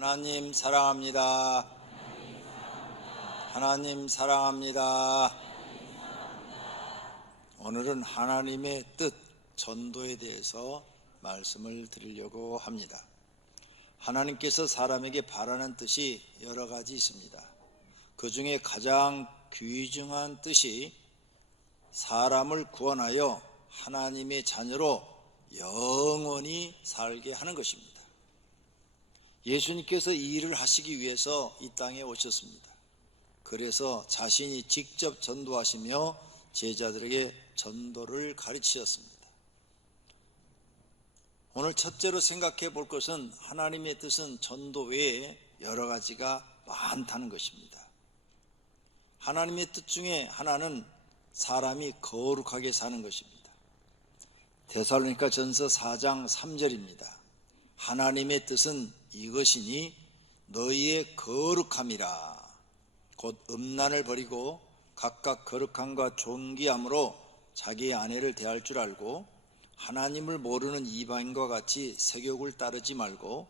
하나님 사랑합니다. 하나님 사랑합니다. 오늘은 하나님의 뜻, 전도에 대해서 말씀을 드리려고 합니다. 하나님께서 사람에게 바라는 뜻이 여러 가지 있습니다. 그 중에 가장 귀중한 뜻이 사람을 구원하여 하나님의 자녀로 영원히 살게 하는 것입니다. 예수님께서 이 일을 하시기 위해서 이 땅에 오셨습니다. 그래서 자신이 직접 전도하시며 제자들에게 전도를 가르치셨습니다. 오늘 첫째로 생각해 볼 것은 하나님의 뜻은 전도 외에 여러 가지가 많다는 것입니다. 하나님의 뜻 중에 하나는 사람이 거룩하게 사는 것입니다. 데살로니가 전서 4장 3절입니다. 하나님의 뜻은 이것이니 너희의 거룩함이라. 곧 음란을 버리고 각각 거룩함과 존귀함으로 자기의 아내를 대할 줄 알고 하나님을 모르는 이방인과 같이 세욕을 따르지 말고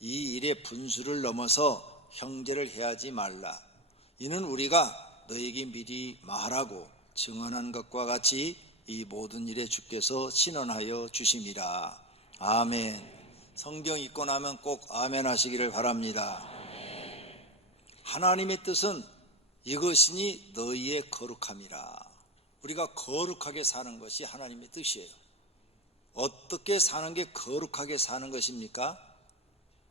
이 일의 분수를 넘어서 형제를 해하지 말라. 이는 우리가 너희에게 미리 말하고 증언한 것과 같이 이 모든 일에 주께서 신원하여 주심이라. 아멘. 성경 읽고 나면 꼭 아멘 하시기를 바랍니다. 하나님의 뜻은 이것이니 너희의 거룩함이라. 우리가 거룩하게 사는 것이 하나님의 뜻이에요. 어떻게 사는 게 거룩하게 사는 것입니까?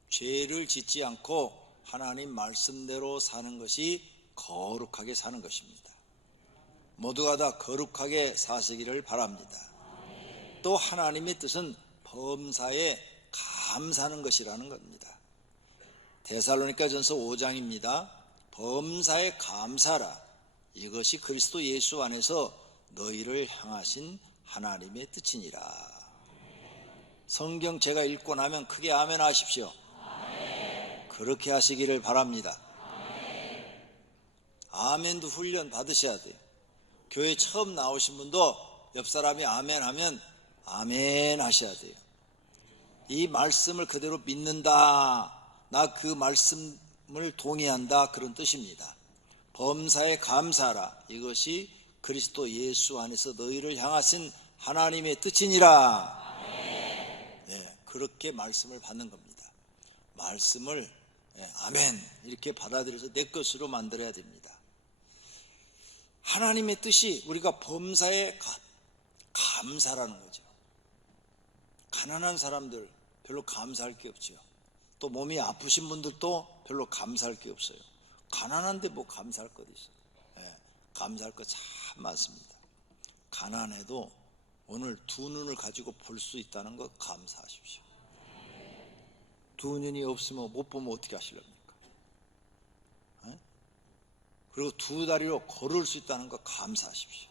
죄를 짓지 않고 하나님 말씀대로 사는 것이 거룩하게 사는 것입니다. 모두가 다 거룩하게 사시기를 바랍니다. 또 하나님의 뜻은 범사에 감사하는 것이라는 겁니다. 데살로니가 전서 5장입니다. 범사에 감사하라. 이것이 그리스도 예수 안에서 너희를 향하신 하나님의 뜻이니라. 성경 제가 읽고 나면 크게 아멘 하십시오. 그렇게 하시기를 바랍니다. 아멘도 훈련 받으셔야 돼요. 교회 처음 나오신 분도 옆 사람이 아멘 하면 아멘 하셔야 돼요. 이 말씀을 그대로 믿는다, 나 그 말씀을 동의한다, 그런 뜻입니다. 범사에 감사하라. 이것이 그리스도 예수 안에서 너희를 향하신 하나님의 뜻이니라. 예, 그렇게 말씀을 받는 겁니다. 말씀을 아멘 이렇게 받아들여서 내 것으로 만들어야 됩니다. 하나님의 뜻이 우리가 범사에 감사라는 거죠. 가난한 사람들 별로 감사할 게 없죠. 또 몸이 아프신 분들도 별로 감사할 게 없어요. 가난한데 뭐 감사할 것 있어요. 감사할 것 참 많습니다. 가난해도 오늘 두 눈을 가지고 볼 수 있다는 것 감사하십시오. 두 눈이 없으면 못 보면 어떻게 하시렵니까? 그리고 두 다리로 걸을 수 있다는 것 감사하십시오.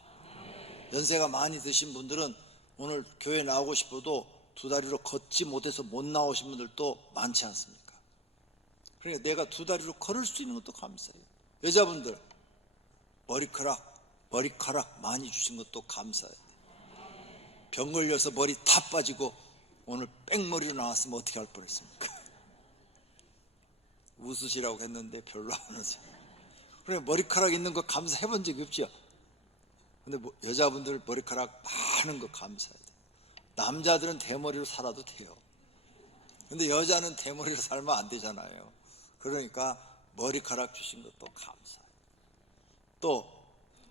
연세가 많이 드신 분들은 오늘 교회 나오고 싶어도 두 다리로 걷지 못해서 못 나오신 분들도 많지 않습니까? 그러니까 내가 두 다리로 걸을 수 있는 것도 감사해요. 여자분들 머리카락 많이 주신 것도 감사해요. 병 걸려서 머리 다 빠지고 오늘 뺑머리로 나왔으면 어떻게 할 뻔했습니까? 웃으시라고 했는데 별로 안 웃어요. 그러니까 머리카락 있는 거 감사해 본 적이 없죠. 근데 여자분들 머리카락 많은 거 감사해야 돼요. 남자들은 대머리로 살아도 돼요. 근데 여자는 대머리로 살면 안 되잖아요. 그러니까 머리카락 주신 것도 감사해요. 또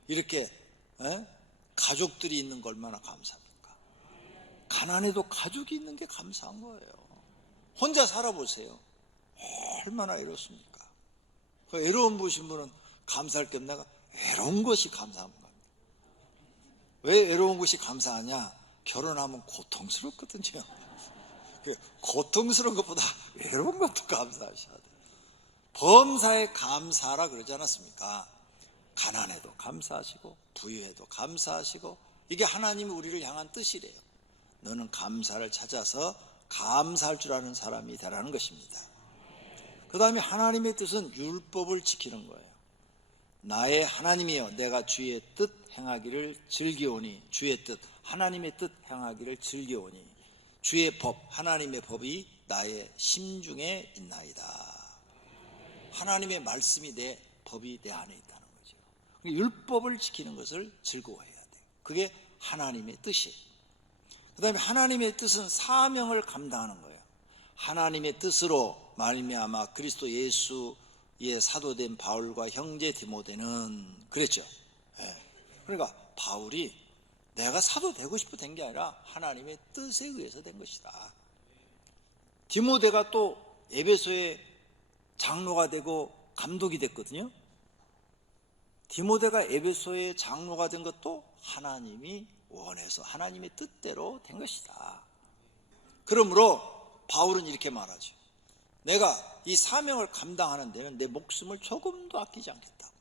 이렇게 가족들이 있는 거 얼마나 감사합니까? 가난해도 가족이 있는 게 감사한 거예요. 혼자 살아보세요. 얼마나 외롭습니까? 그 외로움 보신 분은 감사할 게 없나가? 외로운 것이 감사한 겁니다. 왜 외로운 것이 감사하냐? 결혼하면 고통스럽거든요. 고통스러운 것보다 외로운 것도 감사하셔야 돼요. 범사에 감사하라 그러지 않았습니까? 가난해도 감사하시고 부유해도 감사하시고, 이게 하나님이 우리를 향한 뜻이래요. 너는 감사를 찾아서 감사할 줄 아는 사람이 되라는 것입니다. 그 다음에 하나님의 뜻은 율법을 지키는 거예요. 나의 하나님이여 내가 주의 뜻 행하기를 즐기오니, 주의 뜻, 하나님의 뜻 행하기를 즐기오니 주의 법, 하나님의 법이 나의 심중에 있나이다. 하나님의 말씀이 내 법이 내 안에 있다는 거죠. 율법을 지키는 것을 즐거워해야 돼. 그게 하나님의 뜻이에요. 그 다음에 하나님의 뜻은 사명을 감당하는 거예요. 하나님의 뜻으로 말미암아 그리스도 예수의 사도된 바울과 형제 디모데는 그랬죠. 그러니까 바울이 내가 사도 되고 싶어 된 게 아니라 하나님의 뜻에 의해서 된 것이다. 디모데가 또 에베소의 장로가 되고 감독이 됐거든요. 디모데가 에베소의 장로가 된 것도 하나님이 원해서 하나님의 뜻대로 된 것이다. 그러므로 바울은 이렇게 말하죠. 내가 이 사명을 감당하는 데는 내 목숨을 조금도 아끼지 않겠다.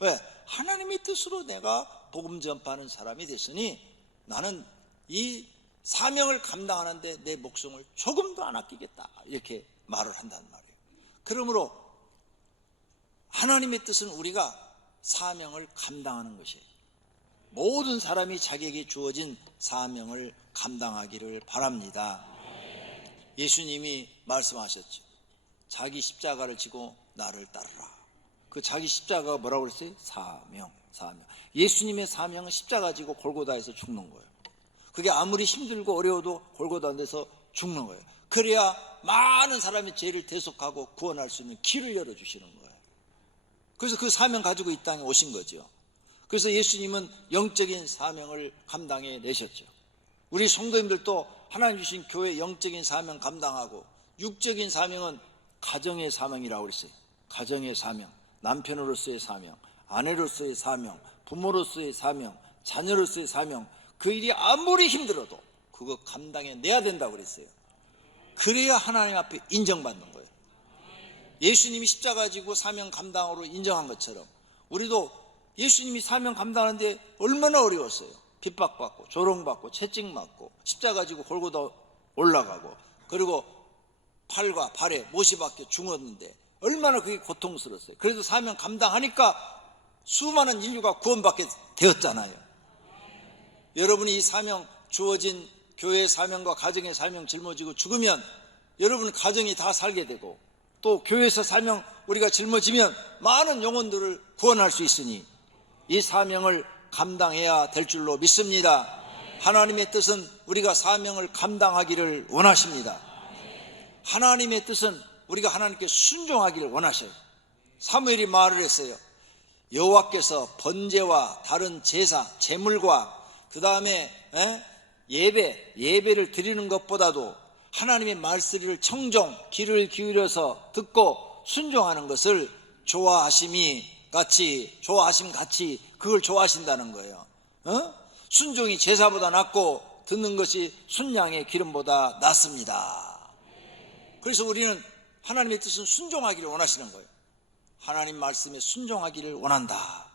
왜? 하나님의 뜻으로 내가 복음 전파하는 사람이 됐으니 나는 이 사명을 감당하는데 내 목숨을 조금도 안 아끼겠다. 이렇게 말을 한단 말이에요. 그러므로 하나님의 뜻은 우리가 사명을 감당하는 것이에요. 모든 사람이 자기에게 주어진 사명을 감당하기를 바랍니다. 예수님이 말씀하셨죠. 자기 십자가를 지고 나를 따르라. 그 자기 십자가가 뭐라고 그랬어요? 사명. 예수님의 사명은 십자가 지고 골고다에서 죽는 거예요. 그게 아무리 힘들고 어려워도 골고다 데서 죽는 거예요. 그래야 많은 사람의 죄를 대속하고 구원할 수 있는 길을 열어주시는 거예요. 그래서 그 사명 가지고 이 땅에 오신 거죠. 그래서 예수님은 영적인 사명을 감당해 내셨죠. 우리 성도님들도 하나님 주신 교회 영적인 사명 감당하고, 육적인 사명은 가정의 사명이라고 그랬어요. 가정의 사명, 남편으로서의 사명, 아내로서의 사명, 부모로서의 사명, 자녀로서의 사명, 그 일이 아무리 힘들어도 그거 감당해 내야 된다고 그랬어요. 그래야 하나님 앞에 인정받는 거예요. 예수님이 십자가 지고 사명 감당으로 인정한 것처럼 우리도 예수님이 사명 감당하는데 얼마나 어려웠어요. 핍박받고 조롱받고 채찍맞고 십자가 지고 골고다 올라가고, 그리고 팔과 발에 못이 박혀 죽었는데 얼마나 그게 고통스러웠어요. 그래도 사명 감당하니까 수많은 인류가 구원받게 되었잖아요. 여러분이 이 사명 주어진 교회의 사명과 가정의 사명 짊어지고 죽으면 여러분 가정이 다 살게 되고, 또 교회에서 사명 우리가 짊어지면 많은 영혼들을 구원할 수 있으니 이 사명을 감당해야 될 줄로 믿습니다. 하나님의 뜻은 우리가 사명을 감당하기를 원하십니다. 하나님의 뜻은 우리가 하나님께 순종하기를 원하셔요. 사무엘이 말을 했어요. 여호와께서 번제와 다른 제사, 제물과 그 다음에 예배를 드리는 것보다도 하나님의 말씀을 청종, 귀를 기울여서 듣고 순종하는 것을 좋아하심 같이 그걸 좋아하신다는 거예요. 순종이 제사보다 낫고 듣는 것이 순양의 기름보다 낫습니다. 그래서 우리는 하나님의 뜻은 순종하기를 원하시는 거예요. 하나님 말씀에 순종하기를 원한다.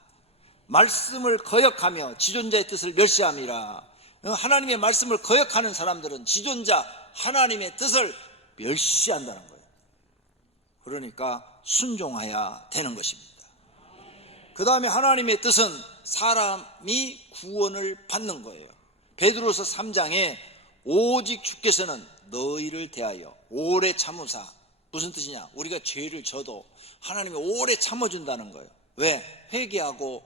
말씀을 거역하며 지존자의 뜻을 멸시함이라. 하나님의 말씀을 거역하는 사람들은 지존자 하나님의 뜻을 멸시한다는 거예요. 그러니까 순종해야 되는 것입니다. 그 다음에 하나님의 뜻은 사람이 구원을 받는 거예요. 베드로서 3장에 오직 주께서는 너희를 대하여 오래 참으사, 무슨 뜻이냐? 우리가 죄를 져도 하나님이 오래 참아준다는 거예요. 왜? 회개하고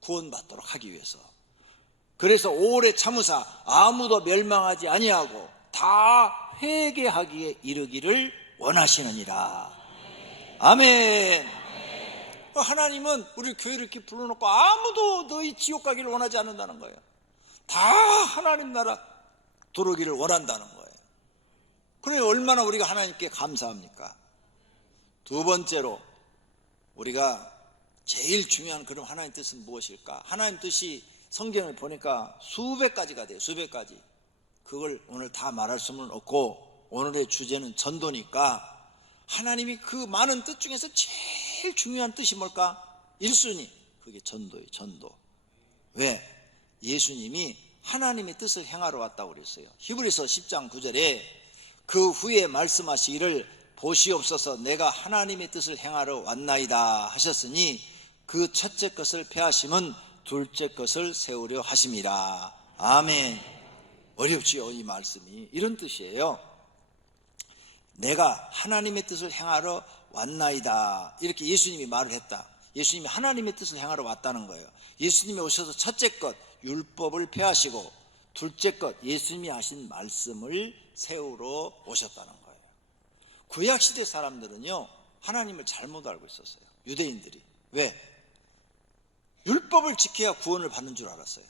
구원받도록 하기 위해서. 그래서 오래 참으사 아무도 멸망하지 아니하고 다 회개하기에 이르기를 원하시느니라. 아멘. 하나님은 우리 교회를 이렇게 불러놓고 아무도 너희 지옥 가기를 원하지 않는다는 거예요. 다 하나님 나라 들어오기를 원한다는 거예요. 그러니 얼마나 우리가 하나님께 감사합니까? 두 번째로 우리가 제일 중요한 그럼 하나님 뜻은 무엇일까? 하나님 뜻이 성경을 보니까 수백 가지가 돼요. 수백 가지. 그걸 오늘 다 말할 수는 없고 오늘의 주제는 전도니까 하나님이 그 많은 뜻 중에서 제일 중요한 뜻이 뭘까? 1순위. 그게 전도예요. 전도. 왜? 예수님이 하나님의 뜻을 행하러 왔다고 그랬어요. 히브리서 10장 9절에 그 후에 말씀하시기를 보시옵소서 내가 하나님의 뜻을 행하러 왔나이다 하셨으니 그 첫째 것을 폐하심은 둘째 것을 세우려 하심이라. 아멘. 어렵지요, 이 말씀이. 이런 뜻이에요. 내가 하나님의 뜻을 행하러 왔나이다. 이렇게 예수님이 말을 했다. 예수님이 하나님의 뜻을 행하러 왔다는 거예요. 예수님이 오셔서 첫째 것 율법을 폐하시고 둘째 것 예수님이 하신 말씀을 세우러 오셨다는 거예요. 구약시대 사람들은요 하나님을 잘못 알고 있었어요. 유대인들이. 왜? 율법을 지켜야 구원을 받는 줄 알았어요.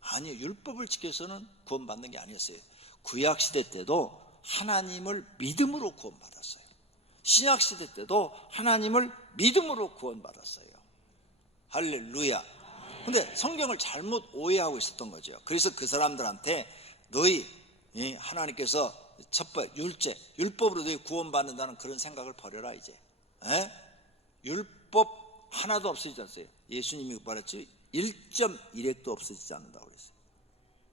아니요, 율법을 지켜서는 구원받는 게 아니었어요. 구약시대 때도 하나님을 믿음으로 구원받았어요. 신약시대 때도 하나님을 믿음으로 구원받았어요. 할렐루야. 근데 성경을 잘못 오해하고 있었던 거죠. 그래서 그 사람들한테 너희 하나님께서 첫째 율법으로 너희 구원받는다는 그런 생각을 버려라 이제. 율법 하나도 없어지지 않았어요. 예수님이 말했죠. 1.1획도 없어지지 않는다고 그랬어요.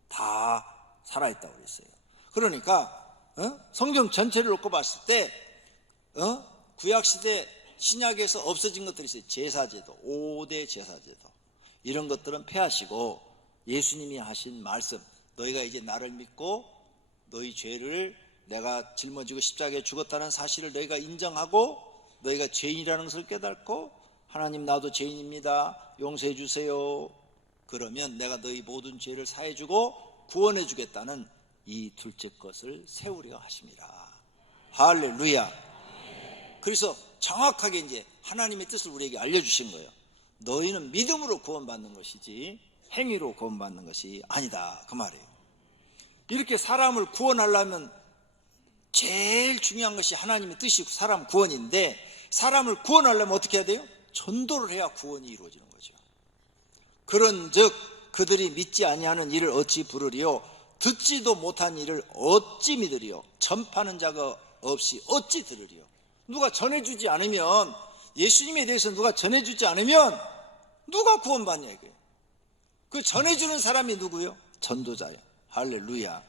다 살아있다고 그랬어요. 그러니까 성경 전체를 놓고 봤을 때 구약시대 신약에서 없어진 것들이 있어요. 제사제도, 5대 제사제도 이런 것들은 폐하시고 예수님이 하신 말씀, 너희가 이제 나를 믿고 너희 죄를 내가 짊어지고 십자가에 죽었다는 사실을 너희가 인정하고 너희가 죄인이라는 것을 깨닫고 하나님 나도 죄인입니다. 용서해 주세요. 그러면 내가 너희 모든 죄를 사해 주고 구원해 주겠다는 이 둘째 것을 세우려 하심이라. 할렐루야. 그래서 정확하게 이제 하나님의 뜻을 우리에게 알려주신 거예요. 너희는 믿음으로 구원받는 것이지 행위로 구원받는 것이 아니다 그 말이에요. 이렇게 사람을 구원하려면 제일 중요한 것이 하나님의 뜻이고 사람 구원인데 사람을 구원하려면 어떻게 해야 돼요? 전도를 해야 구원이 이루어지는 거죠. 그런즉 그들이 믿지 아니하는 일을 어찌 부르리요? 듣지도 못한 일을 어찌 믿으리요? 전파하는 자가 없이 어찌 들으리요? 누가 전해주지 않으면, 예수님에 대해서 누가 전해주지 않으면 누가 구원받냐 이거예요. 그 전해주는 사람이 누구요? 전도자예요. 할렐루야.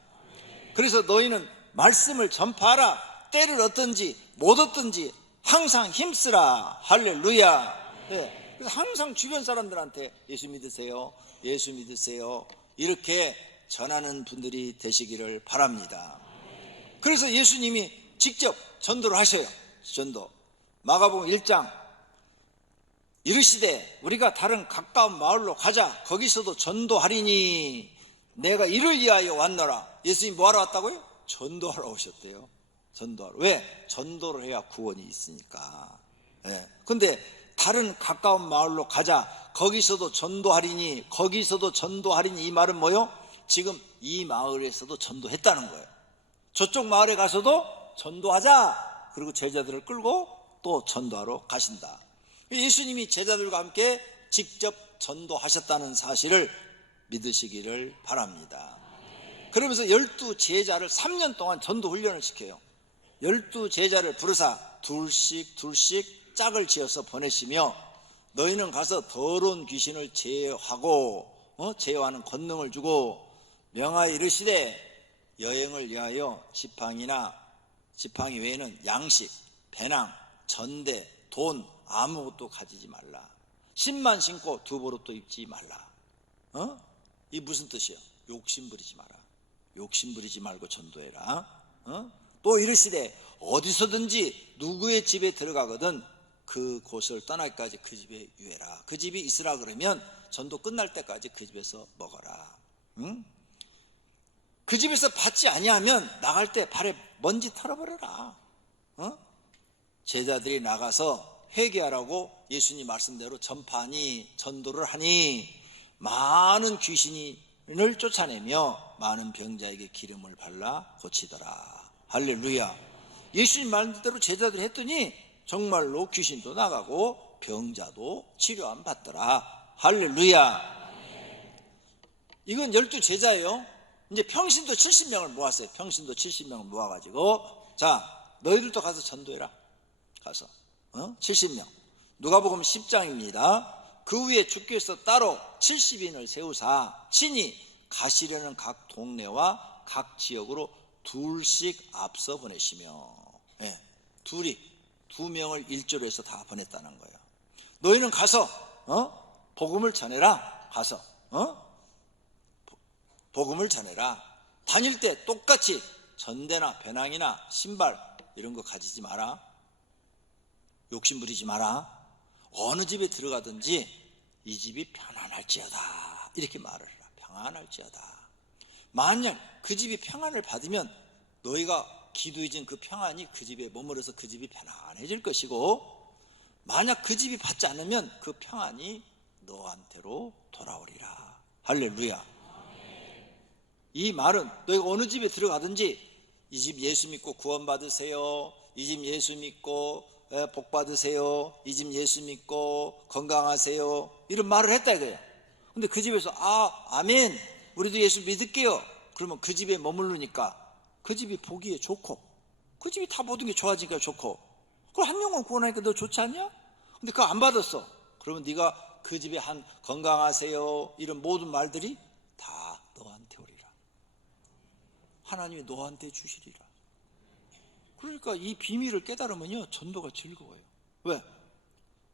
그래서 너희는 말씀을 전파하라. 때를 얻든지 못 얻든지 항상 힘쓰라. 할렐루야. 네. 그래서 항상 주변 사람들한테 예수 믿으세요, 예수 믿으세요 이렇게 전하는 분들이 되시기를 바랍니다. 그래서 예수님이 직접 전도를 하셔요. 전도. 마가복음 1장 이르시되 우리가 다른 가까운 마을로 가자. 거기서도 전도하리니 내가 이를 위하여 왔노라. 예수님이 뭐하러 왔다고요? 전도하러 오셨대요. 전도하러. 왜? 전도를 해야 구원이 있으니까. 근데 다른 가까운 마을로 가자. 거기서도 전도하리니, 거기서도 전도하리니 이 말은 뭐요? 지금 이 마을에서도 전도했다는 거예요. 저쪽 마을에 가서도 전도하자. 그리고 제자들을 끌고 또 전도하러 가신다. 예수님이 제자들과 함께 직접 전도하셨다는 사실을 믿으시기를 바랍니다. 그러면서 12제자를 3년 동안 전도 훈련을 시켜요. 12제자를 부르사 둘씩 짝을 지어서 보내시며 너희는 가서 더러운 귀신을 제어하고 제어하는 권능을 주고 명하여 이르시되 여행을 위하여 지팡이 외에는 양식, 배낭, 전대, 돈 아무것도 가지지 말라. 신만 신고 두보로도 입지 말라. 이 무슨 뜻이야? 욕심 부리지 마라. 욕심 부리지 말고 전도해라. 또 이르시되 어디서든지 누구의 집에 들어가거든 그 곳을 떠날까지 그 집에 유해라. 그 집이 있으라 그러면 전도 끝날 때까지 그 집에서 먹어라. 그 집에서 받지 아니하면 나갈 때 발에 먼지 털어버려라. 제자들이 나가서 회개하라고 예수님 말씀대로 전파하니 전도를 하니 많은 귀신을 쫓아내며 많은 병자에게 기름을 발라 고치더라. 할렐루야. 예수님 말씀대로 제자들이 했더니 정말로 귀신도 나가고 병자도 치료함 받더라. 할렐루야. 이건 12제자예요. 이제 평신도 70명을 모았어요. 평신도 70명을 모아가지고 자 너희들도 가서 전도해라. 가서 70명. 누가복음 10장입니다. 그 후에 주께서 따로 70인을 세우사 친히 가시려는 각 동네와 각 지역으로 둘씩 앞서 보내시며 둘이 2명을 일조로 해서 다 보냈다는 거예요. 너희는 가서 복음을 전해라. 가서 복음을 전해라. 다닐 때 똑같이 전대나 배낭이나 신발 이런 거 가지지 마라. 욕심 부리지 마라. 어느 집에 들어가든지 이 집이 편안할지어다 이렇게 말을 해라. 평안할지어다. 만약 그 집이 평안을 받으면 너희가 기도해 준 그 평안이 그 집에 머물러서 그 집이 편안해질 것이고, 만약 그 집이 받지 않으면 그 평안이 너한테로 돌아오리라. 할렐루야. 이 말은 너희가 어느 집에 들어가든지 이 집 예수 믿고 구원 받으세요, 이 집 예수 믿고 복 받으세요, 이 집 예수 믿고 건강하세요, 이런 말을 했다 이거예요. 근데 그 집에서 아멘 우리도 예수 믿을게요 그러면 그 집에 머무르니까 그 집이 보기에 좋고, 그 집이 다 모든 게 좋아지니까 좋고, 그걸 한 영혼 구원하니까 너 좋지 않냐? 근데 그거 안 받았어. 그러면 네가 그 집에 한 건강하세요 이런 모든 말들이 다 너한테 오리라. 하나님이 너한테 주시리라. 그러니까 이 비밀을 깨달으면요 전도가 즐거워요. 왜?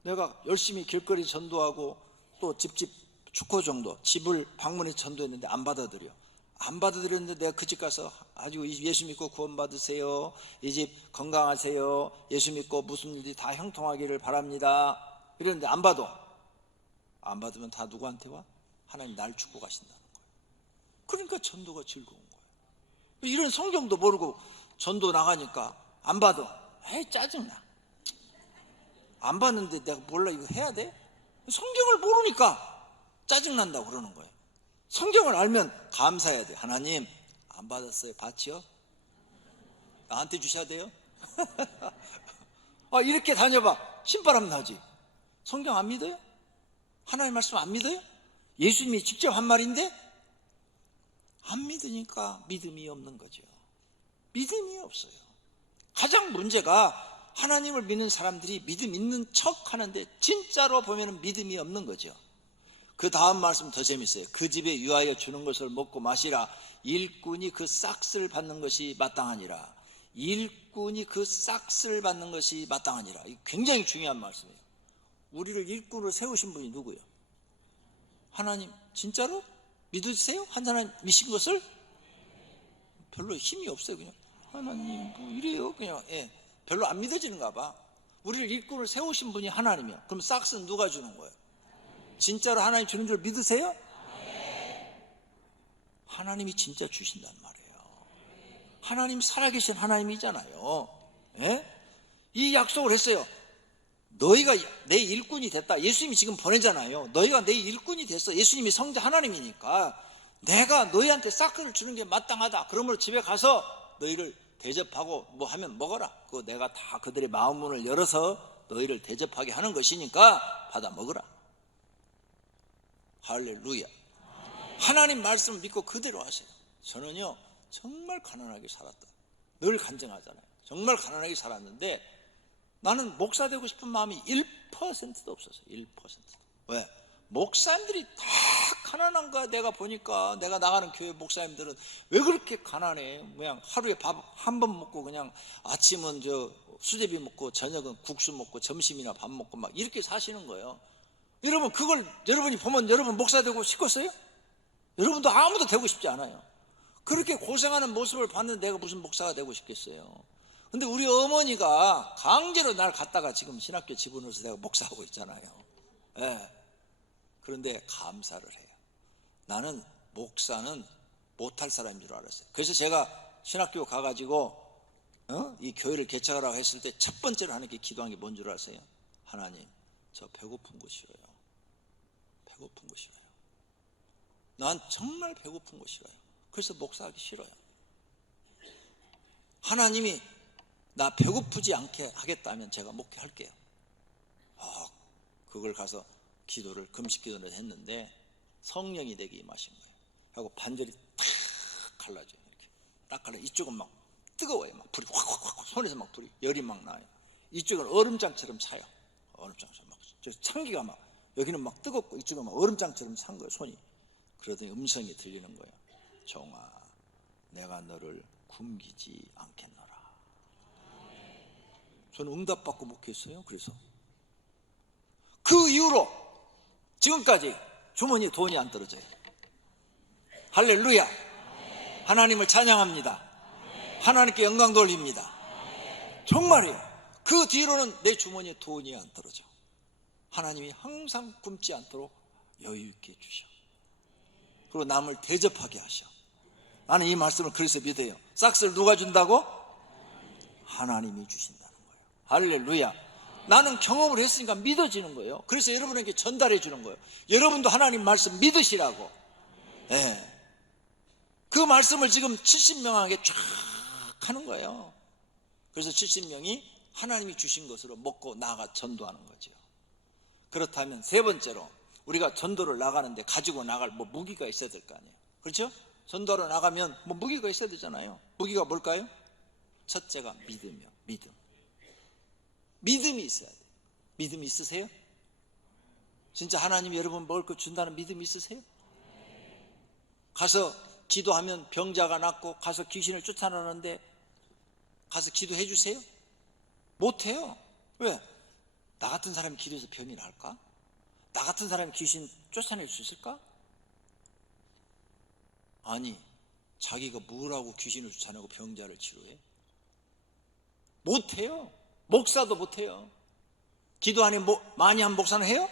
내가 열심히 길거리 전도하고 또 집집 축호 정도, 집을 방문해 전도했는데 안 받아들였는데 내가 그 집 가서 아주 예수 믿고 구원 받으세요, 이 집 건강하세요, 예수 믿고 무슨 일이 다 형통하기를 바랍니다 이러는데 안 받으면 다 누구한테 와? 하나님 날 주고 가신다는 거예요. 그러니까 전도가 즐거운 거예요. 이런 성경도 모르고 전도 나가니까 안 받아. 에이 짜증나. 안 받는데 내가 몰라 이거 해야 돼? 성경을 모르니까 짜증난다고 그러는 거예요. 성경을 알면 감사해야 돼요. 하나님 안 받았어요. 받지요? 나한테 주셔야 돼요? 이렇게 다녀봐 신바람 나지. 성경 안 믿어요? 하나님 말씀 안 믿어요? 예수님이 직접 한 말인데 안 믿으니까 믿음이 없는 거죠. 믿음이 없어요. 가장 문제가 하나님을 믿는 사람들이 믿음 있는 척 하는데 진짜로 보면 믿음이 없는 거죠. 그 다음 말씀 더 재밌어요. 그 집에 유하여 주는 것을 먹고 마시라. 일꾼이 그 싹을 받는 것이 마땅하니라. 일꾼이 그 싹을 받는 것이 마땅하니라. 이 굉장히 중요한 말씀이에요. 우리를 일꾼으로 세우신 분이 누구예요? 하나님. 진짜로 믿으세요? 하나님 미신 것을? 별로 힘이 없어요. 그냥 하나님 뭐 이래요 그냥. 별로 안 믿어지는가 봐. 우리를 일꾼을 세우신 분이 하나님이야. 그럼 싹은 누가 주는 거예요? 진짜로 하나님 주는 줄 믿으세요? 하나님이 진짜 주신단 말이에요. 하나님 살아계신 하나님이잖아요. 이 약속을 했어요. 너희가 내 일꾼이 됐다. 예수님이 지금 보내잖아요. 너희가 내 일꾼이 됐어. 예수님이 성자 하나님이니까 내가 너희한테 싹을 주는 게 마땅하다. 그러므로 집에 가서 너희를 대접하고 뭐 하면 먹어라. 그거 내가 다 그들의 마음문을 열어서 너희를 대접하게 하는 것이니까 받아 먹으라. 할렐루야. 하나님 말씀을 믿고 그대로 하세요. 저는요 정말 가난하게 살았다. 늘 간증하잖아요. 정말 가난하게 살았는데 나는 목사 되고 싶은 마음이 1%도 없었어요. 1%도. 왜? 목사님들이 다 가난한 거야. 내가 보니까 내가 나가는 교회 목사님들은 왜 그렇게 가난해? 그냥 하루에 밥 한 번 먹고 그냥 아침은 수제비 먹고 저녁은 국수 먹고 점심이나 밥 먹고 막 이렇게 사시는 거예요. 여러분 그걸 여러분이 보면 여러분 목사 되고 싶겠어요? 여러분도 아무도 되고 싶지 않아요. 그렇게 고생하는 모습을 봤는데 내가 무슨 목사가 되고 싶겠어요. 근데 우리 어머니가 강제로 날 갖다가 지금 신학교 집어넣어서 내가 목사하고 있잖아요. 그런데 감사를 해요. 나는 목사는 못할 사람인 줄 알았어요. 그래서 제가 신학교 가가지고 이 교회를 개척하라고 했을 때 첫 번째로 하는 게 기도한 게 뭔 줄 아세요? 하나님 저 배고픈 거 싫어요. 배고픈 거 싫어요. 난 정말 배고픈 거 싫어요. 그래서 목사하기 싫어요. 하나님이 나 배고프지 않게 하겠다면 제가 목회할게요. 그걸 가서 기도를 금식 기도를 했는데 성령이 내게 임하신 거예요. 하고 반절이 탁 갈라져요. 이렇게 딱 갈라. 이쪽은 막 뜨거워요. 막 불이 확 손에서 막 불이 열이 막 나요. 이쪽은 얼음장처럼 차요. 얼음장처럼 막 찬기가 막 여기는 막 뜨겁고 이쪽은 막 얼음장처럼 찬 거예요. 손이. 그러더니 음성이 들리는 거예요. 종아, 내가 너를 굶기지 않겠노라. 저는 응답받고 목회했어요. 그래서 그 이후로 지금까지 주머니에 돈이 안 떨어져요. 할렐루야. 하나님을 찬양합니다. 하나님께 영광 돌립니다. 정말이에요. 그 뒤로는 내 주머니에 돈이 안 떨어져. 하나님이 항상 굶지 않도록 여유 있게 주셔. 그리고 남을 대접하게 하셔. 나는 이 말씀을 그래서 믿어요. 싹스를 누가 준다고? 하나님이 주신다는 거예요. 할렐루야. 나는 경험을 했으니까 믿어지는 거예요. 그래서 여러분에게 전달해 주는 거예요. 여러분도 하나님 말씀 믿으시라고. 네. 그 말씀을 지금 70명에게 쫙 하는 거예요. 그래서 70명이 하나님이 주신 것으로 먹고 나가 전도하는 거죠. 그렇다면 세 번째로 우리가 전도를 나가는데 가지고 나갈 무기가 있어야 될 거 아니에요. 그렇죠? 전도로 나가면 무기가 있어야 되잖아요. 무기가 뭘까요? 첫째가 믿음이요. 믿음이 있어야 돼요. 믿음이 있으세요? 진짜 하나님이 여러분 먹을 거 준다는 믿음이 있으세요? 가서 기도하면 병자가 낫고, 가서 귀신을 쫓아내는데 가서 기도해 주세요? 못해요. 왜? 나 같은 사람이 기도해서 병이 나을까? 나 같은 사람이 귀신 쫓아낼 수 있을까? 아니, 자기가 뭐라고 귀신을 쫓아내고 병자를 치료해? 못해요. 목사도 못해요. 기도 안 해 많이 한 목사는 해요?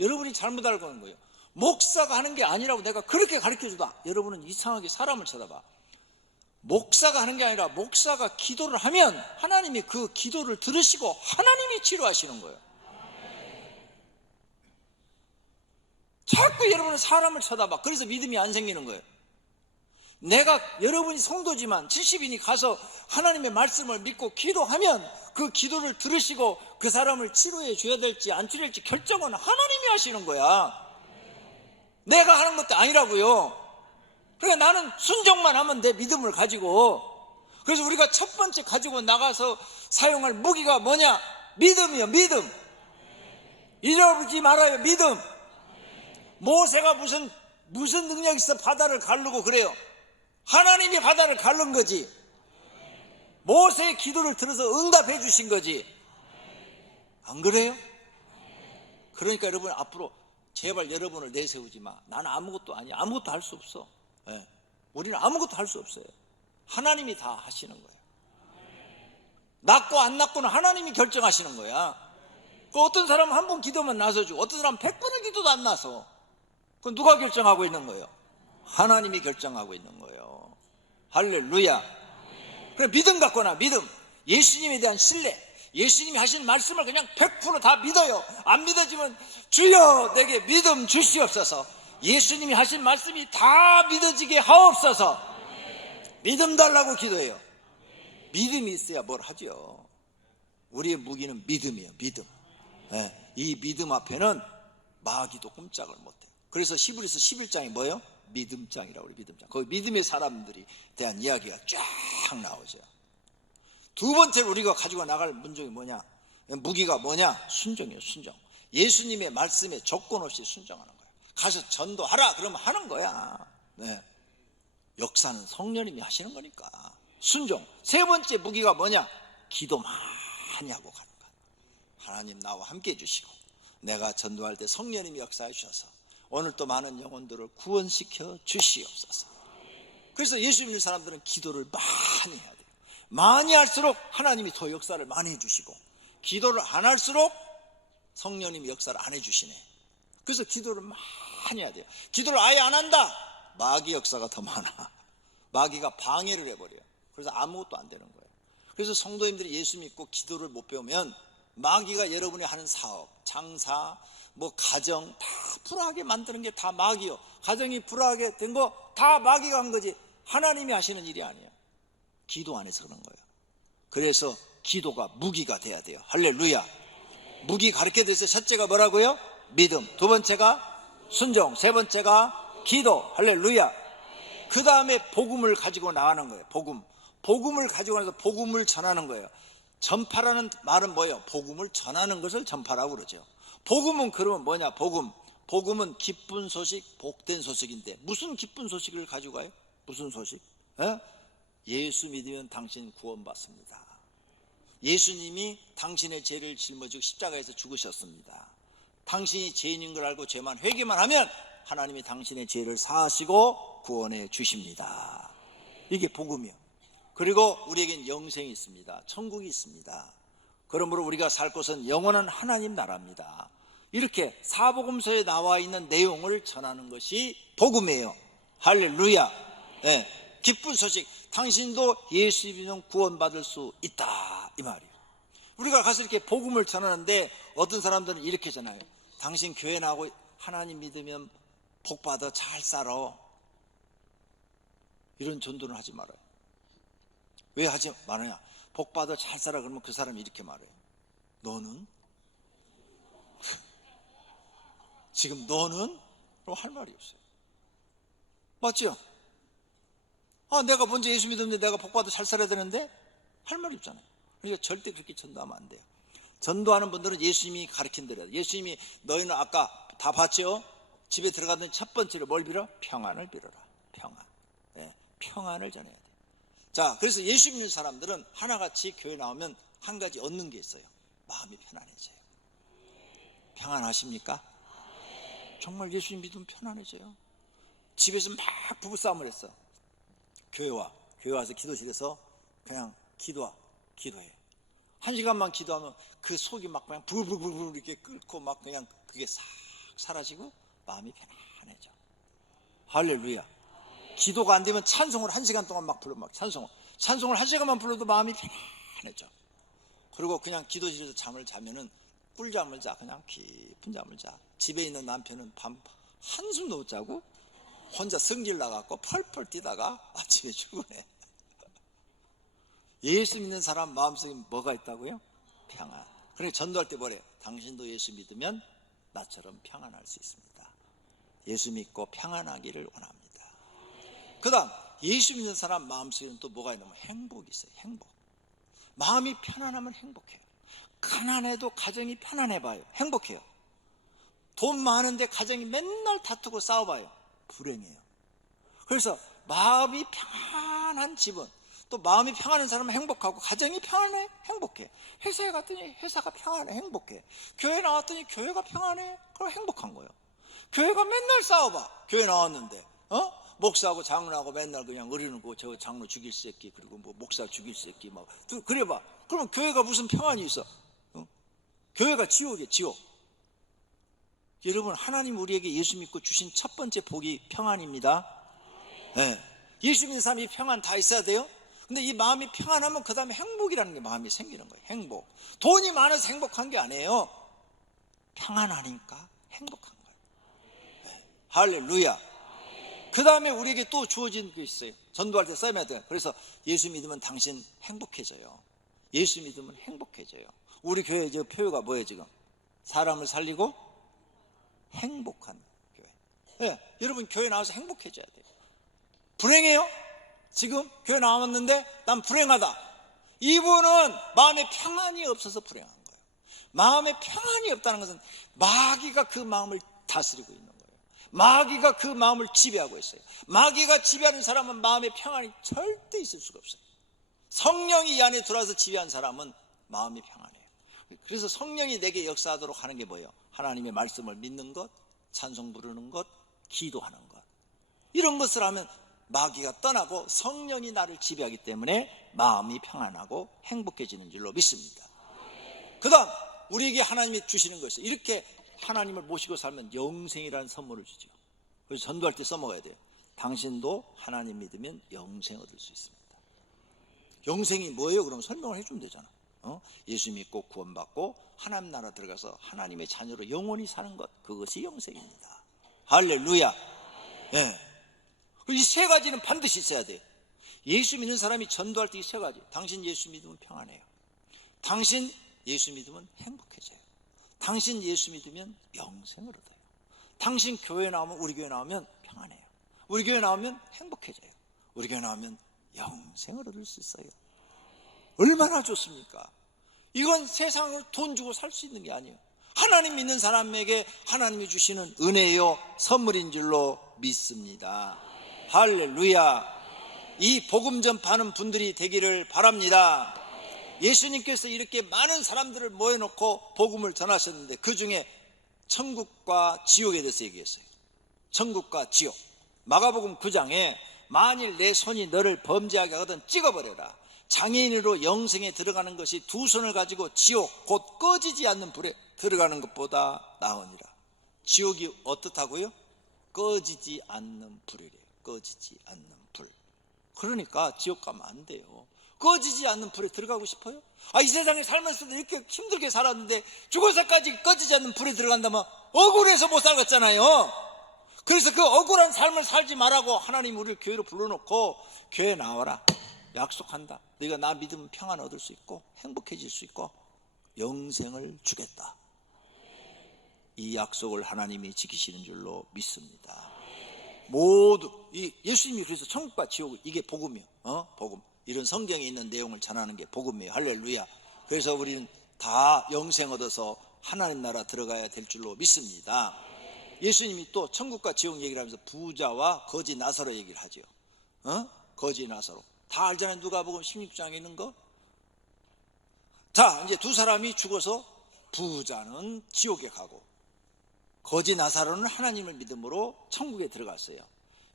여러분이 잘못 알고 있는 거예요. 목사가 하는 게 아니라고 내가 그렇게 가르쳐주다. 여러분은 이상하게 사람을 쳐다봐. 목사가 하는 게 아니라 목사가 기도를 하면 하나님이 그 기도를 들으시고 하나님이 치료하시는 거예요. 자꾸 여러분은 사람을 쳐다봐. 그래서 믿음이 안 생기는 거예요. 내가 여러분이 성도지만 70인이 가서 하나님의 말씀을 믿고 기도하면 그 기도를 들으시고 그 사람을 치료해 줘야 될지 안 치료할지 결정은 하나님이 하시는 거야. 내가 하는 것도 아니라고요. 그러니까 나는 순종만 하면 내 믿음을 가지고. 그래서 우리가 첫 번째 가지고 나가서 사용할 무기가 뭐냐? 믿음이요. 믿음. 잊어버리지 말아요. 믿음. 모세가 무슨 능력이 있어 바다를 가르고 그래요? 하나님이 바다를 가른 거지. 모세의 기도를 들어서 응답해 주신 거지. 안 그래요? 그러니까 여러분 앞으로 제발 여러분을 내세우지 마. 나는 아무것도 아니야. 아무것도 할 수 없어. 네. 우리는 아무것도 할 수 없어요. 하나님이 다 하시는 거예요. 낫고 안 낫고는 하나님이 결정하시는 거야. 그 어떤 사람은 한 번 기도만 나서주고 어떤 사람은 100번을 기도도 안 나서. 그건 누가 결정하고 있는 거예요? 하나님이 결정하고 있는 거예요. 할렐루야. 그래, 믿음 갖고 나. 믿음. 예수님에 대한 신뢰. 예수님이 하신 말씀을 그냥 100% 다 믿어요. 안 믿어지면 주여 내게 믿음 주시옵소서. 예수님이 하신 말씀이 다 믿어지게 하옵소서. 믿음 달라고 기도해요. 믿음이 있어야 뭘 하죠. 우리의 무기는 믿음이에요. 믿음. 네, 이 믿음 앞에는 마귀도 꼼짝을 못해요. 그래서 히브리서 11장이 뭐예요? 믿음장이라고 그래요. 믿음장. 거기 믿음의 사람들이 대한 이야기가 쫙 나오죠. 두 번째로 우리가 가지고 나갈 문종이 뭐냐? 무기가 뭐냐? 순종이에요. 순종. 예수님의 말씀에 조건 없이 순종하는 거예요. 가서 전도하라 그러면 하는 거야. 네. 역사는 성령님이 하시는 거니까. 순종. 세 번째 무기가 뭐냐? 기도 많이 하고 가는 거야. 하나님 나와 함께 해주시고 내가 전도할 때 성령님이 역사해 주셔서 오늘 또 많은 영혼들을 구원시켜 주시옵소서. 그래서 예수 믿는 사람들은 기도를 많이 해야 돼요. 많이 할수록 하나님이 더 역사를 많이 해주시고, 기도를 안 할수록 성령님이 역사를 안 해주시네. 그래서 기도를 많이 해야 돼요. 기도를 아예 안 한다? 마귀 역사가 더 많아. 마귀가 방해를 해버려요. 그래서 아무것도 안 되는 거예요. 그래서 성도님들이 예수 믿고 기도를 못 배우면 마귀가 여러분이 하는 사업, 장사, 가정 다 불화하게 만드는 게 다 마귀요. 가정이 불화하게 된 거 다 마귀가 한 거지 하나님이 하시는 일이 아니에요. 기도 안에서 그런 거예요. 그래서 기도가 무기가 돼야 돼요. 할렐루야. 무기 가르쳐 드렸어요. 첫째가 뭐라고요? 믿음. 두 번째가 순종. 세 번째가 기도. 할렐루야. 그 다음에 복음을 가지고 나가는 거예요. 복음을 가지고 나서 복음을 전하는 거예요. 전파라는 말은 뭐예요? 복음을 전하는 것을 전파라고 그러죠. 복음은 그러면 뭐냐? 복음은 기쁜 소식, 복된 소식인데 무슨 기쁜 소식을 가지고 가요? 무슨 소식? 예수 믿으면 당신 구원받습니다. 예수님이 당신의 죄를 짊어지고 십자가에서 죽으셨습니다. 당신이 죄인인 걸 알고 죄만 회개만 하면 하나님이 당신의 죄를 사하시고 구원해 주십니다. 이게 복음이에요. 그리고 우리에겐 영생이 있습니다. 천국이 있습니다. 그러므로 우리가 살 곳은 영원한 하나님 나라입니다. 이렇게 사복음서에 나와 있는 내용을 전하는 것이 복음이에요. 할렐루야. 네, 기쁜 소식. 당신도 예수 믿으면 구원받을 수 있다, 이 말이에요. 우리가 가서 이렇게 복음을 전하는데 어떤 사람들은 이렇게 전해요. 당신 교회 나오고 하나님 믿으면 복받아 잘 살아. 이런 전도는 하지 말아요. 왜 하지 말아요? 복받아 잘 살아. 그러면 그 사람이 이렇게 말해요. 너는? 지금 너는? 그럼 할 말이 없어요. 맞죠? 내가 먼저 예수 믿었는데 내가 복받아 잘 살아야 되는데? 할 말이 없잖아요. 그러니까 절대 그렇게 전도하면 안 돼요. 전도하는 분들은 예수님이 가르친 대로 해요. 예수님이 너희는 아까 다 봤죠? 집에 들어가던 첫 번째로 뭘 빌어? 평안을 빌어라. 평안. 네, 평안을 전해야 돼요. 자, 그래서 예수 믿는 사람들은 하나같이 교회 나오면 한 가지 얻는 게 있어요. 마음이 편안해져요. 평안하십니까? 정말 예수님 믿으면 편안해져요. 집에서 막 부부싸움을 했어. 교회 와서 기도실에서 그냥 기도해. 1시간만 기도하면 그 속이 막 그냥 부글부글 이렇게 끓고 막 그냥 그게 싹 사라지고 마음이 편안해져. 할렐루야. 기도가 안 되면 찬송을 1시간 동안 막 불러. 찬송을 1시간만 불러도 마음이 편안해져. 그리고 그냥 기도실에서 잠을 자면은 꿀잠을 자. 그냥 깊은 잠을 자. 집에 있는 남편은 밤 한숨도 못 자고 혼자 성질 나갖고 펄펄 뛰다가 아침에 출근해. 예수 믿는 사람 마음속에 뭐가 있다고요? 평안. 그러니까 전도할 때 뭐래? 당신도 예수 믿으면 나처럼 평안할 수 있습니다. 예수 믿고 평안하기를 원합니다. 그 다음 예수 믿는 사람 마음속에는 또 뭐가 있냐면 행복이 있어요. 행복. 마음이 편안하면 행복해요. 가난해도 가정이 편안해봐요. 행복해요. 돈 많은데 가정이 맨날 다투고 싸워봐요. 불행해요. 그래서 마음이 평안한 집은, 또 마음이 평안한 사람은 행복하고, 가정이 평안해, 행복해. 회사에 갔더니 회사가 평안해, 행복해. 교회 나왔더니 교회가 평안해, 그럼 행복한 거예요. 교회가 맨날 싸워봐. 교회 나왔는데 목사하고 장로하고 맨날 그냥 어리는고 저 장로 죽일 새끼, 그리고 뭐 목사 죽일 새끼 막 그래봐. 그러면 교회가 무슨 평안이 있어? 교회가 지옥이에요, 지옥. 여러분, 하나님 우리에게 예수 믿고 주신 첫 번째 복이 평안입니다. 네. 예수 믿는 사람이 평안 다 있어야 돼요. 근데 이 마음이 평안하면 그 다음에 행복이라는 게 마음이 생기는 거예요. 행복. 돈이 많아서 행복한 게 아니에요. 평안하니까 행복한 거예요. 네. 할렐루야. 그 다음에 우리에게 또 주어진 게 있어요. 전도할 때 써야 돼요. 그래서 예수 믿으면 당신 행복해져요. 예수 믿으면 행복해져요. 우리 교회 저 표어가 뭐예요 지금? 사람을 살리고 행복한 교회. 네, 여러분 교회 나와서 행복해져야 돼요. 불행해요? 지금 교회 나왔는데 난 불행하다. 이분은 마음에 평안이 없어서 불행한 거예요. 마음에 평안이 없다는 것은 마귀가 그 마음을 다스리고 있는 거예요. 마귀가 그 마음을 지배하고 있어요. 마귀가 지배하는 사람은 마음에 평안이 절대 있을 수가 없어요. 성령이 이 안에 들어와서 지배한 사람은 마음이 평안해요. 그래서 성령이 내게 역사하도록 하는 게 뭐예요? 하나님의 말씀을 믿는 것, 찬송 부르는 것, 기도하는 것. 이런 것을 하면 마귀가 떠나고 성령이 나를 지배하기 때문에 마음이 평안하고 행복해지는 줄로 믿습니다. 그 다음 우리에게 하나님이 주시는 것이, 이렇게 하나님을 모시고 살면 영생이라는 선물을 주죠. 그래서 전도할 때 써먹어야 돼요. 당신도 하나님 믿으면 영생 얻을 수 있습니다. 영생이 뭐예요? 그럼 설명을 해주면 되잖아. 예수 믿고 구원받고 하나님 나라 들어가서 하나님의 자녀로 영원히 사는 것, 그것이 영생입니다. 할렐루야. 네. 이 세 가지는 반드시 있어야 돼요. 예수 믿는 사람이 전도할 때 이 세 가지. 당신 예수 믿으면 평안해요. 당신 예수 믿으면 행복해져요. 당신 예수 믿으면 영생을 얻어요. 당신 교회 나오면, 우리 교회 나오면 평안해요. 우리 교회 나오면 행복해져요. 우리 교회 나오면 영생을 얻을 수 있어요. 얼마나 좋습니까? 이건 세상을 돈 주고 살 수 있는 게 아니에요. 하나님 믿는 사람에게 하나님이 주시는 은혜요 선물인 줄로 믿습니다. 할렐루야. 이 복음 전파하는 분들이 되기를 바랍니다. 예수님께서 이렇게 많은 사람들을 모여놓고 복음을 전하셨는데 그 중에 천국과 지옥에 대해서 얘기했어요. 천국과 지옥. 마가복음 9장에 만일 내 손이 너를 범죄하게 하거든 찍어버려라. 장애인으로 영생에 들어가는 것이 두 손을 가지고 지옥 곧 꺼지지 않는 불에 들어가는 것보다 나으니라. 지옥이 어떻다고요? 꺼지지 않는 불이래. 꺼지지 않는 불. 그러니까 지옥 가면 안 돼요. 꺼지지 않는 불에 들어가고 싶어요? 이 세상에 살면서도 이렇게 힘들게 살았는데 죽어서까지 꺼지지 않는 불에 들어간다면 억울해서 못 살겠잖아요. 그래서 그 억울한 삶을 살지 말라고 하나님 우리를 교회로 불러놓고 교회 나와라. 약속한다. 네가 나 믿으면 평안 얻을 수 있고 행복해질 수 있고 영생을 주겠다. 이 약속을 하나님이 지키시는 줄로 믿습니다. 모두 예수님이 그래서 천국과 지옥 이게 복음이요. 복음. 이런 성경에 있는 내용을 전하는 게 복음이에요. 할렐루야. 그래서 우리는 다 영생 얻어서 하나님 나라 들어가야 될 줄로 믿습니다. 예수님이 또 천국과 지옥 얘기를 하면서 부자와 거지 나사로 얘기를 하죠. 거지 나사로. 다 알잖아요. 누가복음 16장에 있는 거. 자, 이제 두 사람이 죽어서 부자는 지옥에 가고 거지 나사로는 하나님을 믿음으로 천국에 들어갔어요.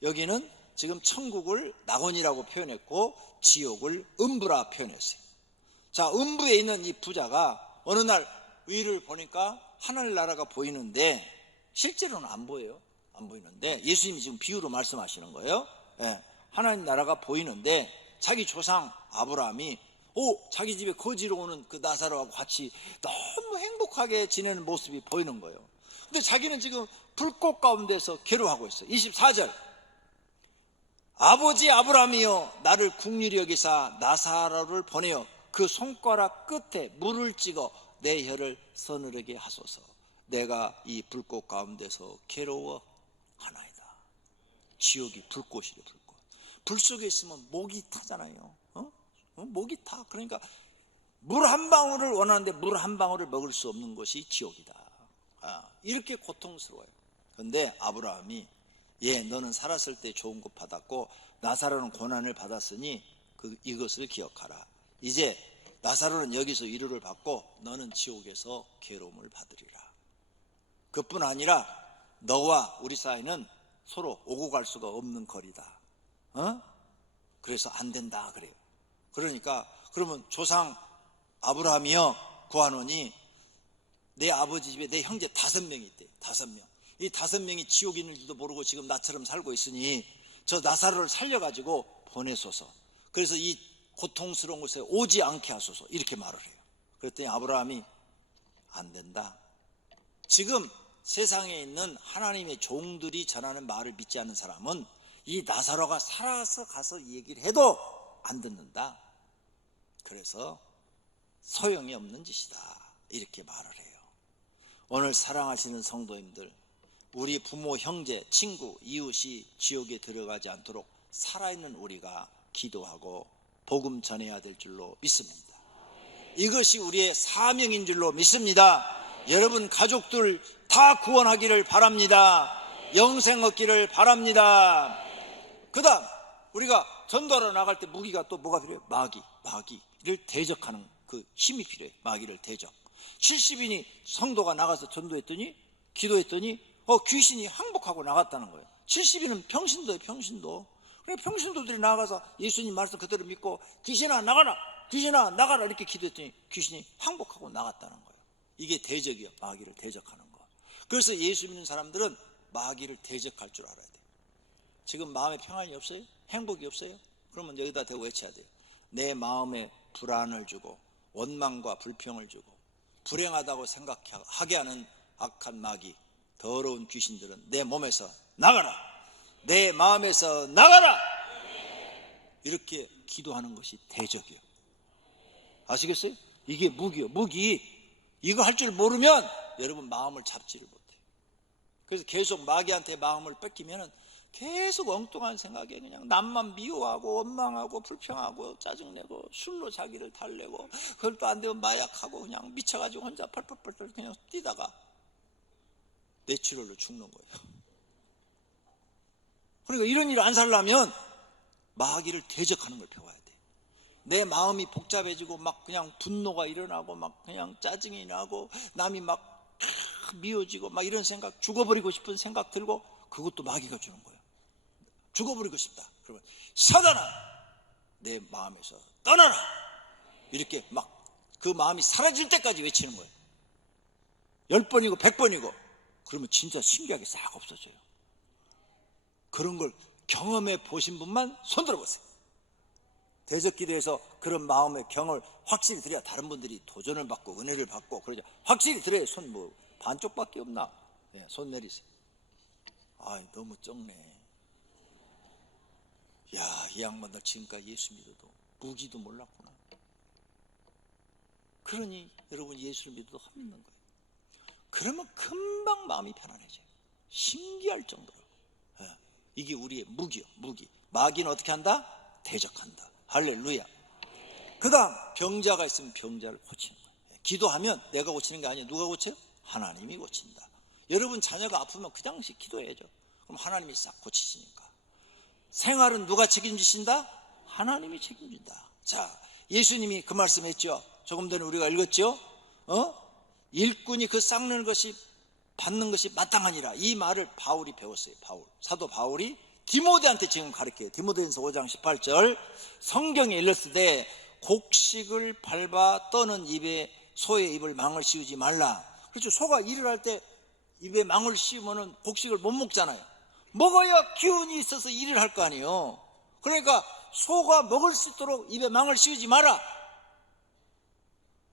여기는 지금 천국을 낙원이라고 표현했고 지옥을 음부라 표현했어요. 자, 음부에 있는 이 부자가 어느 날 위를 보니까 하늘나라가 보이는데 실제로는 안 보여요. 안 보이는데 예수님이 지금 비유로 말씀하시는 거예요. 하나님 나라가 보이는데 자기 조상 아브라함이 자기 집에 거지로 오는 그 나사로하고 같이 너무 행복하게 지내는 모습이 보이는 거예요. 근데 자기는 지금 불꽃 가운데서 괴로워하고 있어요. 24절. 아버지 아브라함이여 나를 긍휼히 여기사 나사로를 보내어 그 손가락 끝에 물을 찍어 내 혀를 서늘하게 하소서. 내가 이 불꽃 가운데서 괴로워하나이다. 지옥이 불꽃이래. 불꽃. 불 속에 있으면 목이 타잖아요. 목이 타. 그러니까 물 한 방울을 원하는데 물 한 방울을 먹을 수 없는 것이 지옥이다. 이렇게 고통스러워요. 그런데 아브라함이 너는 살았을 때 좋은 것 받았고 나사로는 고난을 받았으니 이것을 기억하라. 이제 나사로는 여기서 위로를 받고 너는 지옥에서 괴로움을 받으리라. 그뿐 아니라 너와 우리 사이는 서로 오고 갈 수가 없는 거리다. 그래서 안 된다 그래요. 그러니까 그러면 조상 아브라함이여 구하노니 내 아버지 집에 내 형제 5명이 있대. 5명. 이 5명이 지옥에 있는지도 모르고 지금 나처럼 살고 있으니 저 나사로를 살려가지고 보내소서. 그래서 이 고통스러운 곳에 오지 않게 하소서. 이렇게 말을 해요. 그랬더니 아브라함이 안 된다. 지금 세상에 있는 하나님의 종들이 전하는 말을 믿지 않는 사람은 이 나사로가 살아서 가서 얘기를 해도 안 듣는다. 그래서 소용이 없는 짓이다. 이렇게 말을 해요. 오늘 사랑하시는 성도님들, 우리 부모, 형제, 친구, 이웃이 지옥에 들어가지 않도록 살아있는 우리가 기도하고 복음 전해야 될 줄로 믿습니다. 이것이 우리의 사명인 줄로 믿습니다. 여러분 가족들 다 구원하기를 바랍니다. 영생 얻기를 바랍니다. 그 다음 우리가 전도하러 나갈 때 무기가 또 뭐가 필요해요? 마귀를 대적하는 그 힘이 필요해요. 마귀를 대적. 70인이 성도가 나가서 전도했더니 기도했더니 귀신이 항복하고 나갔다는 거예요. 70인은 평신도예요. 평신도. 그러니까 평신도들이 나가서 예수님 말씀 그대로 믿고 귀신아 나가라, 귀신아 나가라 이렇게 기도했더니 귀신이 항복하고 나갔다는 거예요. 이게 대적이요. 마귀를 대적하는 거. 그래서 예수 믿는 사람들은 마귀를 대적할 줄 알아야 돼요. 지금 마음에 평안이 없어요? 행복이 없어요? 그러면 여기다 대고 외쳐야 돼요. 내 마음에 불안을 주고 원망과 불평을 주고 불행하다고 생각하게 하는 악한 마귀, 더러운 귀신들은 내 몸에서 나가라, 내 마음에서 나가라. 이렇게 기도하는 것이 대적이에요. 아시겠어요? 이게 무기요. 무기. 이거 할 줄 모르면 여러분 마음을 잡지를 못해요. 그래서 계속 마귀한테 마음을 뺏기면 계속 엉뚱한 생각에 그냥 남만 미워하고 원망하고 불평하고 짜증내고 술로 자기를 달래고 그걸 또 안 되면 마약하고 그냥 미쳐가지고 혼자 펄펄펄 그냥 뛰다가 뇌출혈로 죽는 거예요. 그러니까 이런 일을 안 살려면 마귀를 대적하는 걸 배워야 돼. 내 마음이 복잡해지고 막 그냥 분노가 일어나고 막 그냥 짜증이 나고 남이 막 미워지고 막 이런 생각, 죽어버리고 싶은 생각 들고 그것도 마귀가 주는 거예요. 죽어버리고 싶다. 그러면 사단아 내 마음에서 떠나라. 이렇게 막 그 마음이 사라질 때까지 외치는 거예요. 10번이고 100번이고. 그러면 진짜 신기하게 싹 없어져요. 그런 걸 경험해 보신 분만 손들어 보세요. 대적기도에서 그런 마음의 경험을 확실히 드려야 다른 분들이 도전을 받고 은혜를 받고 그러죠. 확실히 드려야 손 뭐 반쪽밖에 없나? 네, 손 내리세요. 아, 너무 적네. 야, 이 양반들 지금까지 예수 믿어도 무기도 몰랐구나. 그러니 여러분 예수를 믿어도 안 믿는 거예요. 그러면 금방 마음이 편안해져요. 신기할 정도로. 이게 우리의 무기요, 무기. 마귀는 어떻게 한다? 대적한다. 할렐루야. 그 다음 병자가 있으면 병자를 고치는 거예요. 기도하면 내가 고치는 게 아니에요. 누가 고쳐요? 하나님이 고친다. 여러분 자녀가 아프면 그 당시 기도해야죠. 그럼 하나님이 싹 고치시니까. 생활은 누가 책임지신다? 하나님이 책임진다. 자, 예수님이 그 말씀했죠. 조금 전에 우리가 읽었죠. 일꾼이 그 싹는 것이 받는 것이 마땅하니라. 이 말을 바울이 배웠어요. 사도 바울이 디모데한테 지금 가르쳐요. 디모데전서 5장 18절 성경에 읽었을 곡식을 밟아 떠는 입에 소의 입을 망을 씌우지 말라. 그렇죠. 소가 일을 할 때 입에 망을 씌우면 곡식을 못 먹잖아요. 먹어야 기운이 있어서 일을 할 거 아니에요. 그러니까 소가 먹을 수 있도록 입에 망을 씌우지 마라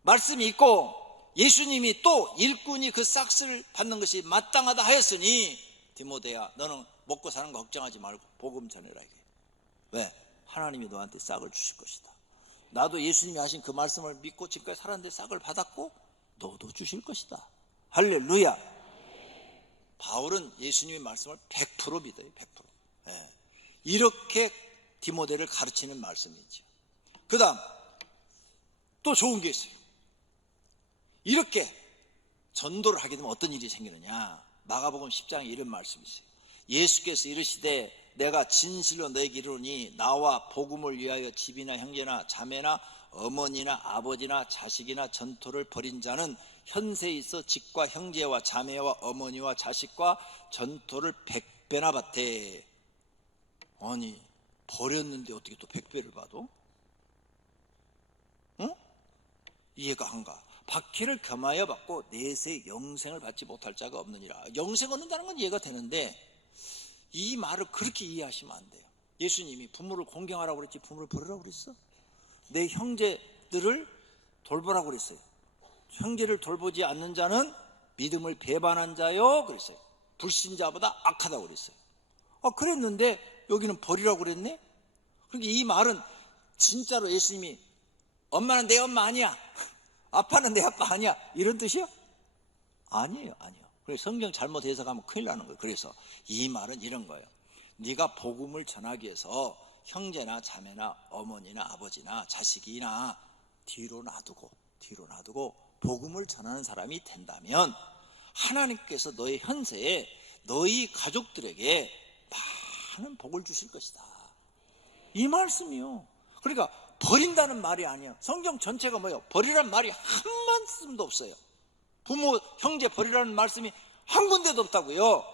말씀이 있고, 예수님이 또 일꾼이 그 싹을 받는 것이 마땅하다 하였으니 디모데야 너는 먹고 사는 거 걱정하지 말고 복음 전해라. 이게 왜? 하나님이 너한테 싹을 주실 것이다. 나도 예수님이 하신 그 말씀을 믿고 지금까지 살았는데 싹을 받았고 너도 주실 것이다. 할렐루야. 바울은 예수님의 말씀을 100% 믿어요. 100%. 이렇게 디모데를 가르치는 말씀이죠. 그 다음 또 좋은 게 있어요. 이렇게 전도를 하게 되면 어떤 일이 생기느냐. 마가복음 10장에 이런 말씀이 있어요. 예수께서 이르시되 내가 진실로 너에게 이르노니 나와 복음을 위하여 집이나 형제나 자매나 어머니나 아버지나 자식이나 전토를 벌인 자는 현세에 있어 집과 형제와 자매와 어머니와 자식과 전토를 100배나 받되. 아니 버렸는데 어떻게 또 100배를 받아? 이해가 안 가. 박해를 겸하여 받고 내세 영생을 받지 못할 자가 없느니라. 영생 얻는다는 건 이해가 되는데 이 말을 그렇게 이해하시면 안 돼요. 예수님이 부모를 공경하라고 그랬지 부모를 버리라고 그랬어? 내 형제들을 돌보라고 그랬어요. 형제를 돌보지 않는 자는 믿음을 배반한 자요 그랬어요. 불신자보다 악하다고 그랬어요. 그랬는데 여기는 버리라고 그랬네? 그러니까 이 말은 진짜로 예수님이 엄마는 내 엄마 아니야, 아빠는 내 아빠 아니야, 이런 뜻이요? 아니에요. 그래서 성경 잘못 해석하면 큰일 나는 거예요. 그래서 이 말은 이런 거예요. 네가 복음을 전하기 위해서 형제나 자매나 어머니나 아버지나 자식이나 뒤로 놔두고 복음을 전하는 사람이 된다면 하나님께서 너의 현세에 너희 가족들에게 많은 복을 주실 것이다. 이 말씀이요. 그러니까 버린다는 말이 아니에요. 성경 전체가 뭐예요? 버리라는 말이 한 말씀도 없어요. 부모, 형제 버리라는 말씀이 한 군데도 없다고요.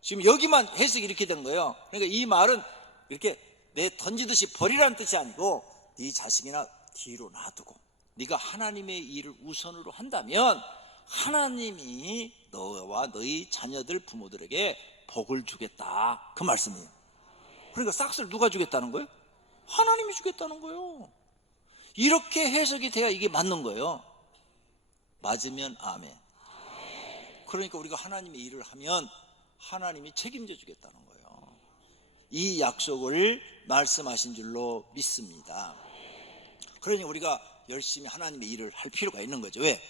지금 여기만 해석이 이렇게 된 거예요. 그러니까 이 말은 이렇게 내 던지듯이 버리라는 뜻이 아니고 네 자식이나 뒤로 놔두고 네가 하나님의 일을 우선으로 한다면 하나님이 너와 너희 자녀들 부모들에게 복을 주겠다, 그 말씀이에요. 그러니까 싹을 누가 주겠다는 거예요? 하나님이 주겠다는 거예요. 이렇게 해석이 돼야 이게 맞는 거예요. 맞으면 아멘. 그러니까 우리가 하나님의 일을 하면 하나님이 책임져 주겠다는 거예요. 이 약속을 말씀하신 줄로 믿습니다. 그러니 우리가 열심히 하나님의 일을 할 필요가 있는 거죠. 왜?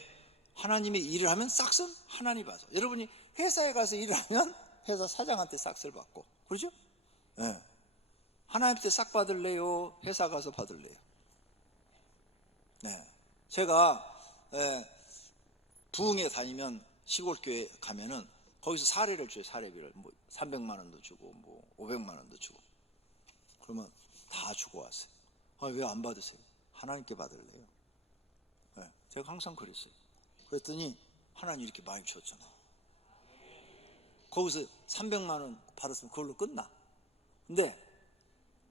하나님의 일을 하면 싹은 하나님이 받아서. 여러분이 회사에 가서 일을 하면 회사 사장한테 싹을 받고, 그렇죠? 네. 하나님한테 싹 받을래요? 회사 가서 받을래요? 네. 제가 부흥에 다니면 시골 교회 가면은 거기서 사례를 줘요. 사례비를 뭐 300만 원도 주고 뭐 500만 원도 주고. 그러면 다 주고 왔어요. 왜 안 받으세요? 하나님께 받을래요? 네. 제가 항상 그랬어요. 그랬더니 하나님 이렇게 많이 줬잖아. 거기서 300만 원 받았으면 그걸로 끝나? 근데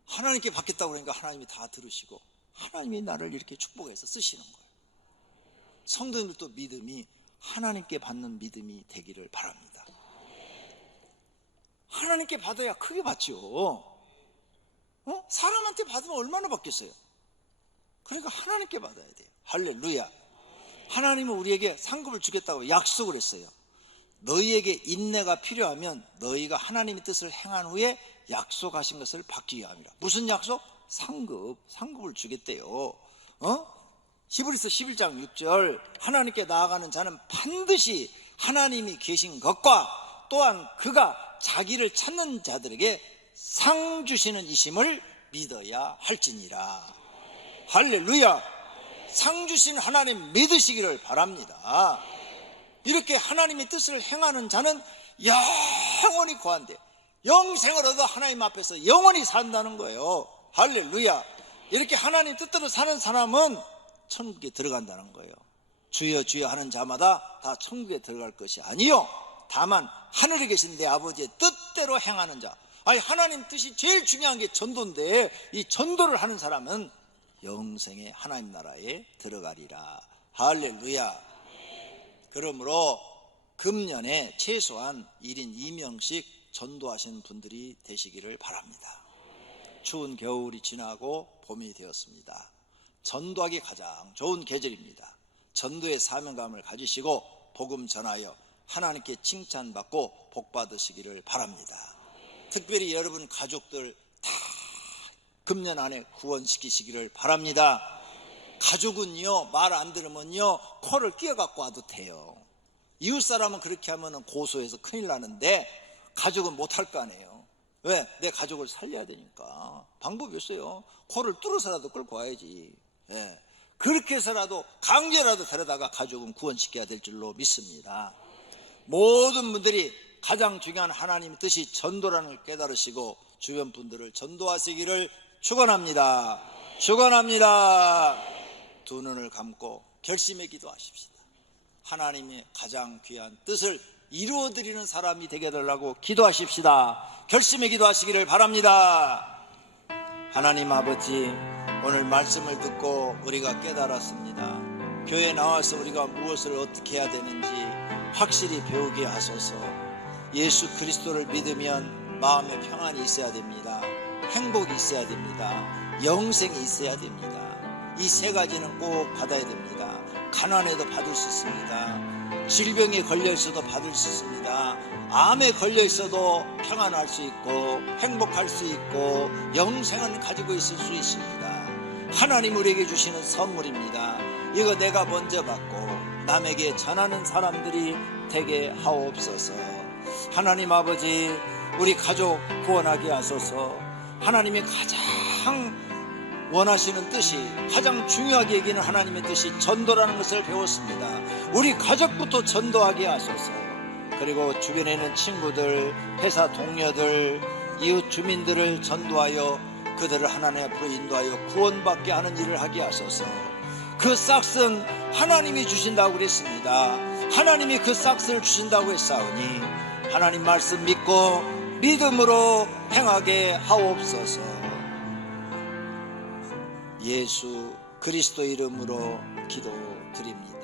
하나님께 받겠다고 그러니까 하나님이 다 들으시고 하나님이 나를 이렇게 축복해서 쓰시는 거예요. 성도님들도 믿음이 하나님께 받는 믿음이 되기를 바랍니다. 하나님께 받아야 크게 받죠. 사람한테 받으면 얼마나 받겠어요? 그러니까 하나님께 받아야 돼요. 할렐루야. 하나님은 우리에게 상급을 주겠다고 약속을 했어요. 너희에게 인내가 필요하면 너희가 하나님의 뜻을 행한 후에 약속하신 것을 받기 위함이라. 무슨 약속? 상급을 주겠대요. 히브리서 11장 6절 하나님께 나아가는 자는 반드시 하나님이 계신 것과 또한 그가 자기를 찾는 자들에게 상 주시는 이심을 믿어야 할지니라. 할렐루야. 상 주신 하나님 믿으시기를 바랍니다. 이렇게 하나님의 뜻을 행하는 자는 영원히 거한대. 영생을 얻어 하나님 앞에서 영원히 산다는 거예요. 할렐루야. 이렇게 하나님 뜻대로 사는 사람은 천국에 들어간다는 거예요. 주여 주여 하는 자마다 다 천국에 들어갈 것이 아니요, 다만 하늘에 계신 내 아버지의 뜻대로 행하는 자. 아니, 하나님 뜻이 제일 중요한 게 전도인데 이 전도를 하는 사람은 영생의 하나님 나라에 들어가리라. 할렐루야. 그러므로 금년에 최소한 1인 2명씩 전도하시는 분들이 되시기를 바랍니다. 추운 겨울이 지나고 봄이 되었습니다. 전도하기 가장 좋은 계절입니다. 전도의 사명감을 가지시고 복음 전하여 하나님께 칭찬받고 복 받으시기를 바랍니다. 특별히 여러분 가족들 다 금년 안에 구원시키시기를 바랍니다. 가족은요, 말 안 들으면요 코를 끼어갖고 와도 돼요. 이웃사람은 그렇게 하면 고소해서 큰일 나는데 가족은 못할 거 아니에요. 왜? 내 가족을 살려야 되니까. 방법이 없어요. 코를 뚫어서라도 끌고 와야지. 예. 그렇게 해서라도 강제라도 데려다가 가족은 구원시켜야 될 줄로 믿습니다. 모든 분들이 가장 중요한 하나님의 뜻이 전도라는 걸 깨달으시고 주변 분들을 전도하시기를 축원합니다. 축원합니다. 두 눈을 감고 결심의 기도하십시다. 하나님의 가장 귀한 뜻을 이루어드리는 사람이 되게 해달라고 기도하십시다. 결심의 기도하시기를 바랍니다. 하나님 아버지, 오늘 말씀을 듣고 우리가 깨달았습니다. 교회에 나와서 우리가 무엇을 어떻게 해야 되는지 확실히 배우게 하소서. 예수 그리스도를 믿으면 마음에 평안이 있어야 됩니다. 행복이 있어야 됩니다. 영생이 있어야 됩니다. 이 세 가지는 꼭 받아야 됩니다. 가난에도 받을 수 있습니다. 질병에 걸려 있어도 받을 수 있습니다. 암에 걸려 있어도 평안할 수 있고 행복할 수 있고 영생은 가지고 있을 수 있습니다. 하나님 우리에게 주시는 선물입니다. 이거 내가 먼저 받고 남에게 전하는 사람들이 되게 하옵소서. 하나님 아버지, 우리 가족 구원하게 하소서. 하나님이 가장 원하시는 뜻이, 가장 중요하게 여기는 하나님의 뜻이 전도라는 것을 배웠습니다. 우리 가족부터 전도하게 하소서. 그리고 주변에 있는 친구들, 회사 동료들, 이웃 주민들을 전도하여 그들을 하나님 앞으로 인도하여 구원받게 하는 일을 하게 하소서. 그 싹은 하나님이 주신다고 그랬습니다. 하나님이 그 싹을 주신다고 했사오니 하나님 말씀 믿고 믿음으로 행하게 하옵소서. 예수 그리스도 이름으로 기도드립니다.